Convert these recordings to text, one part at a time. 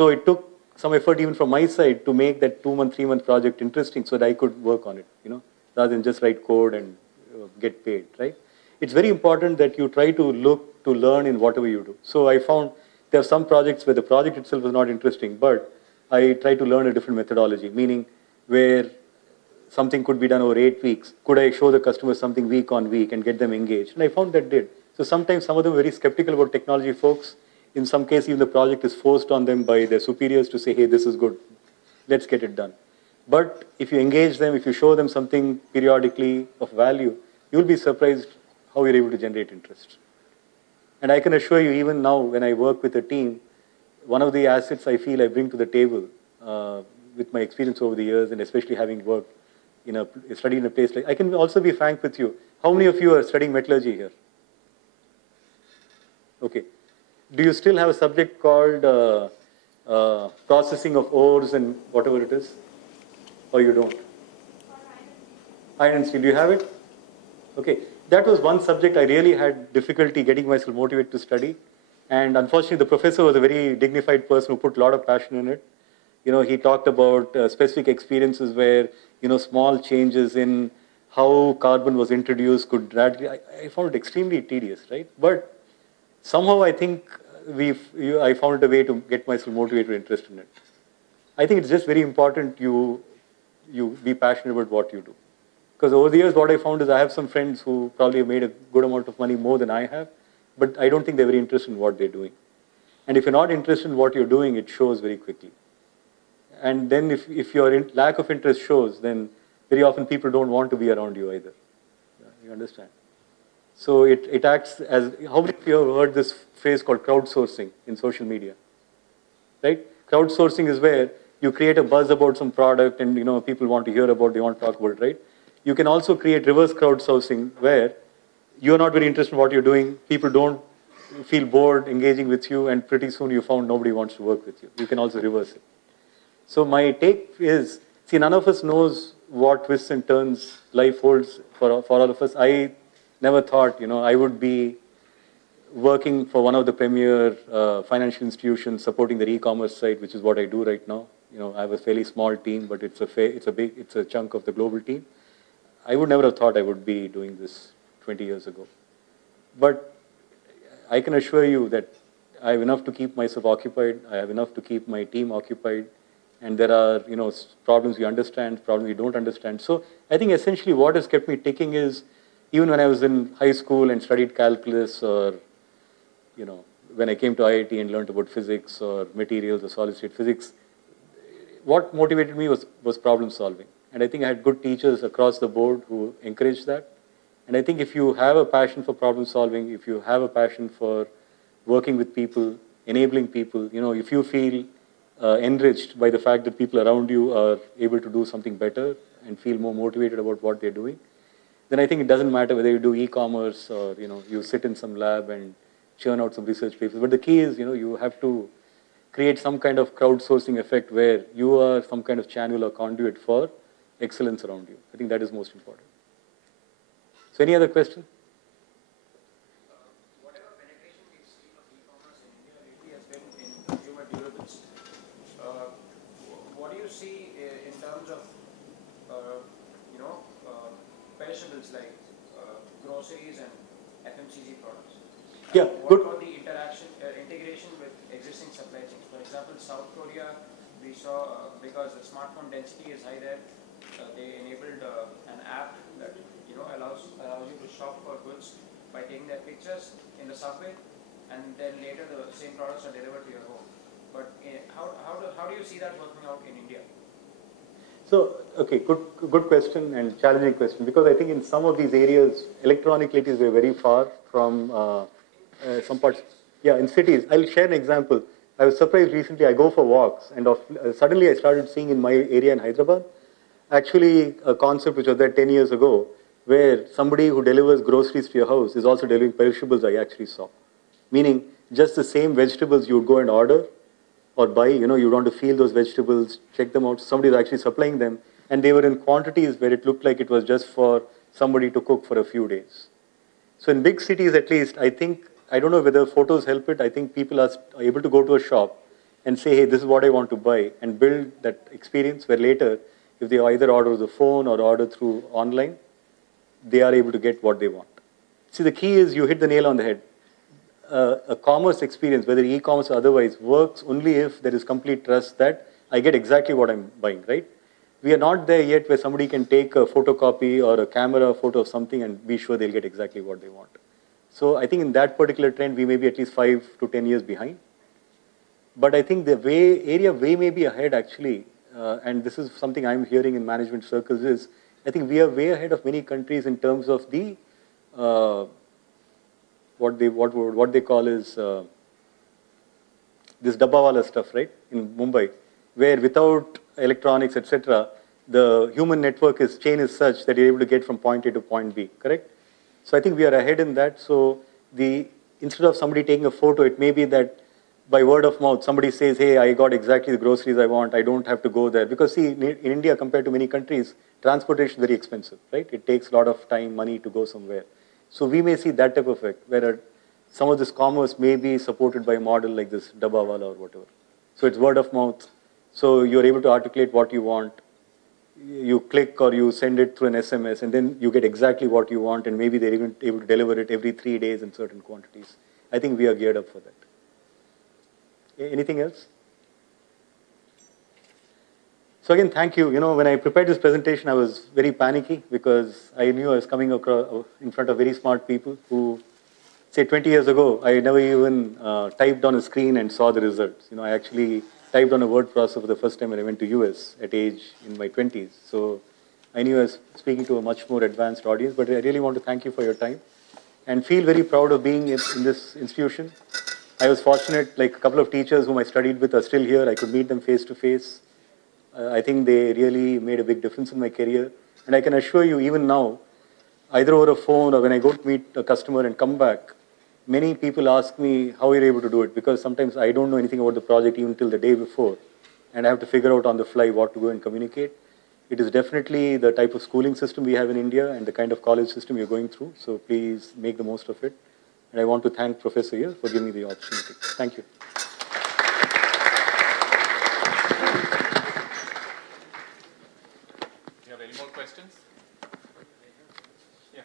So it took some effort even from my side to make that 2-month, 3-month project interesting so that I could work on it, rather than just write code and get paid, right? It's very important that you try to look to learn in whatever you do. So I found there are some projects where the project itself is not interesting, but I try to learn a different methodology, meaning where something could be done over 8 weeks. Could I show the customer something week on week and get them engaged? And I found that did. So sometimes some of them are very skeptical about technology folks. In some cases, even the project is forced on them by their superiors to say, hey, this is good. Let's get it done. But if you engage them, if you show them something periodically of value, you'll be surprised how you're able to generate interest. And I can assure you, even now, when I work with a team, one of the assets I feel I bring to the table with my experience over the years, and especially having worked studied in a place like, I can also be frank with you. How many of you are studying metallurgy here? Okay. Do you still have a subject called processing of ores and whatever it is? Or you don't? Iron and steel. Do you have it? Okay. That was one subject I really had difficulty getting myself motivated to study. And unfortunately, the professor was a very dignified person who put a lot of passion in it. He talked about specific experiences where, small changes in how carbon was introduced could radically, I found it extremely tedious, right? But somehow I think I found a way to get myself motivated and interested in it. I think it's just very important you be passionate about what you do. Because over the years, what I found is I have some friends who probably have made a good amount of money more than I have, but I don't think they're very interested in what they're doing. And if you're not interested in what you're doing, it shows very quickly. And then if your lack of interest shows, then very often people don't want to be around you either. You understand? So it acts as, how many of you have heard this phrase called crowdsourcing in social media? Right? Crowdsourcing is where you create a buzz about some product and people want to hear about, they want to talk about it, right? You can also create reverse crowdsourcing where you're not very interested in what you're doing, people don't feel bored engaging with you, and pretty soon you found nobody wants to work with you. You can also reverse it. So my take is, see, none of us knows what twists and turns life holds for all of us. I never thought, I would be working for one of the premier financial institutions supporting their e-commerce site, which is what I do right now. I have a fairly small team, but it's a chunk of the global team. I would never have thought I would be doing this 20 years ago. But I can assure you that I have enough to keep myself occupied. I have enough to keep my team occupied. And there are, problems you understand, problems you don't understand. So I think essentially what has kept me ticking is, even when I was in high school and studied calculus, or, when I came to IIT and learned about physics or materials or solid state physics, what motivated me was problem solving. And I think I had good teachers across the board who encouraged that. And I think if you have a passion for problem solving, if you have a passion for working with people, enabling people, if you feel enriched by the fact that people around you are able to do something better and feel more motivated about what they're doing, then I think it doesn't matter whether you do e-commerce or you sit in some lab and churn out some research papers. But the key is you have to create some kind of crowdsourcing effect where you are some kind of channel or conduit for excellence around you. I think that is most important. So any other question? Whatever penetration we see of e-commerce in India lately has been in consumer durables. What do you see in terms of perishables like groceries and FMCG products? Yeah, what about the integration with existing supply chains? For example, South Korea, we saw because the smartphone density is high there, they enabled an app that allows you to shop for goods by taking their pictures in the subway, and then later the same products are delivered to your home. But how do you see that working out in India? So, okay, good question and challenging question, because I think in some of these areas, electronic cities were very far from some parts. Yeah, in cities. I'll share an example. I was surprised recently, I go for walks, and suddenly I started seeing in my area in Hyderabad, actually a concept which was there 10 years ago, where somebody who delivers groceries to your house is also delivering perishables I actually saw. Meaning, just the same vegetables you would go and order or buy, you want to feel those vegetables, check them out, somebody is actually supplying them, and they were in quantities where it looked like it was just for somebody to cook for a few days. So in big cities at least, I don't know whether photos help it, I think people are able to go to a shop and say, hey, this is what I want to buy, and build that experience where later, if they either order the phone or order through online, they are able to get what they want. See, the key is you hit the nail on the head. A commerce experience, whether e-commerce or otherwise, works only if there is complete trust that I get exactly what I'm buying, right? We are not there yet where somebody can take a photocopy or a camera photo of something and be sure they'll get exactly what they want. So I think in that particular trend, we may be at least 5 to 10 years behind. But I think the area way may be ahead actually, and this is something I'm hearing in management circles is, I think we are way ahead of many countries in terms of the, what they call is this dabbawala stuff, right, in Mumbai, where without electronics, etc., the human network chain is such that you're able to get from point A to point B, correct? So I think we are ahead in that. So instead of somebody taking a photo, it may be that by word of mouth, somebody says, hey, I got exactly the groceries I want, I don't have to go there. Because see, in India, compared to many countries, transportation is very expensive, right? It takes a lot of time, money to go somewhere. So we may see that type of effect, where some of this commerce may be supported by a model like this Dabbawala or whatever. So it's word of mouth. So you're able to articulate what you want. You click or you send it through an SMS, and then you get exactly what you want, and maybe they're even able to deliver it every 3 days in certain quantities. I think we are geared up for that. Anything else? So again, thank you. You know, when I prepared this presentation, I was very panicky because I knew I was coming across in front of very smart people who, say 20 years ago, I never even typed on a screen and saw the results. You know, I actually typed on a word processor for the first time when I went to US at age in my 20s. So I knew I was speaking to a much more advanced audience, but I really want to thank you for your time and feel very proud of being in this institution. I was fortunate, like a couple of teachers whom I studied with are still here. I could meet them face to face. I think they really made a big difference in my career. And I can assure you, even now, either over a phone or when I go to meet a customer and come back, many people ask me how you're able to do it, because sometimes I don't know anything about the project even till the day before, and I have to figure out on the fly what to go and communicate. It is definitely the type of schooling system we have in India and the kind of college system you're going through, so please make the most of it. And I want to thank Professor here for giving me the opportunity. Thank you. Do you have any more questions? Yeah.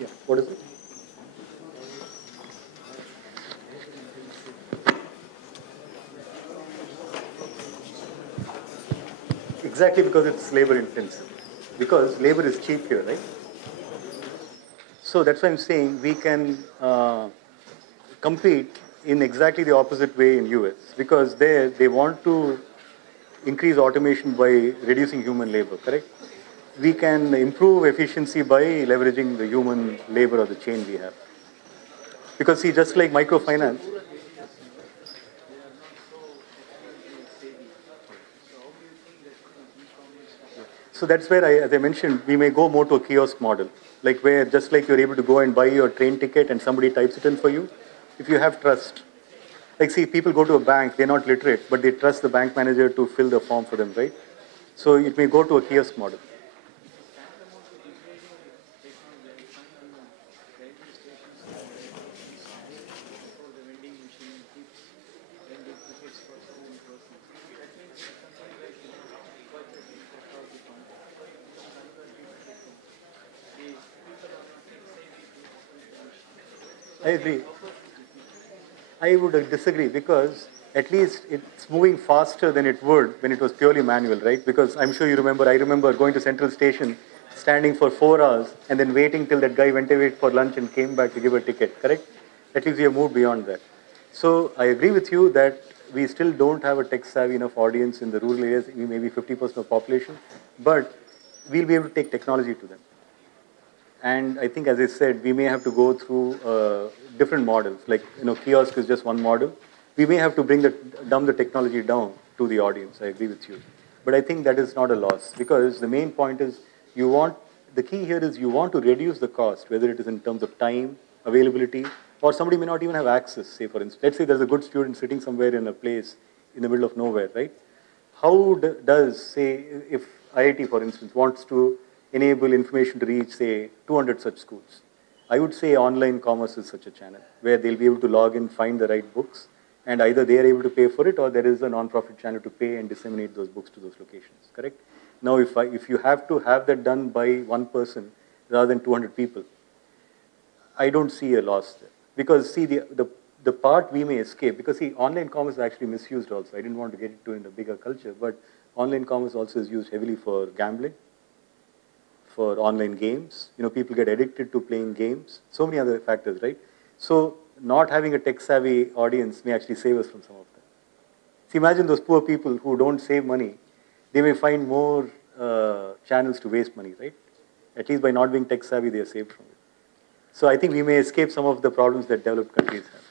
Yeah, what is it? Exactly, because it's labor intensive. Because labor is cheap here, right? So that's why I'm saying we can compete in exactly the opposite way in US, because there they want to increase automation by reducing human labor, correct? We can improve efficiency by leveraging the human labor or the chain we have. Because see, just like microfinance, so that's where, as I mentioned, we may go more to a kiosk model, like where just like you're able to go and buy your train ticket and somebody types it in for you, if you have trust. Like see, people go to a bank, they're not literate, but they trust the bank manager to fill the form for them, right? So it may go to a kiosk model. I agree. I would disagree, because at least it's moving faster than it would when it was purely manual, right? Because I'm sure you remember, I remember going to Central Station, standing for 4 hours, and then waiting till that guy went away for lunch and came back to give a ticket, correct? At least we have moved beyond that. So I agree with you that we still don't have a tech-savvy enough audience in the rural areas, maybe 50% of the population, but we'll be able to take technology to them. And I think, as I said, we may have to go through different models. Like, kiosk is just one model. We may have to dumb the technology down to the audience. I agree with you. But I think that is not a loss, because the main point is the key here is you want to reduce the cost, whether it is in terms of time, availability, or somebody may not even have access, say for instance. Let's say there's a good student sitting somewhere in a place in the middle of nowhere, right? How does, say, if IIT, for instance, wants to enable information to reach, say, 200 such schools. I would say online commerce is such a channel where they'll be able to log in, find the right books, and either they are able to pay for it or there is a non-profit channel to pay and disseminate those books to those locations, correct? Now, if you have to have that done by one person rather than 200 people, I don't see a loss there. Because see, the part we may escape, because see, online commerce is actually misused also. I didn't want to get into in the bigger culture, but online commerce also is used heavily for gambling, for online games. You know, people get addicted to playing games. So many other factors, right? So not having a tech-savvy audience may actually save us from some of that. See, imagine those poor people who don't save money. They may find more channels to waste money, right? At least by not being tech-savvy, they are saved from it. So I think we may escape some of the problems that developed countries have.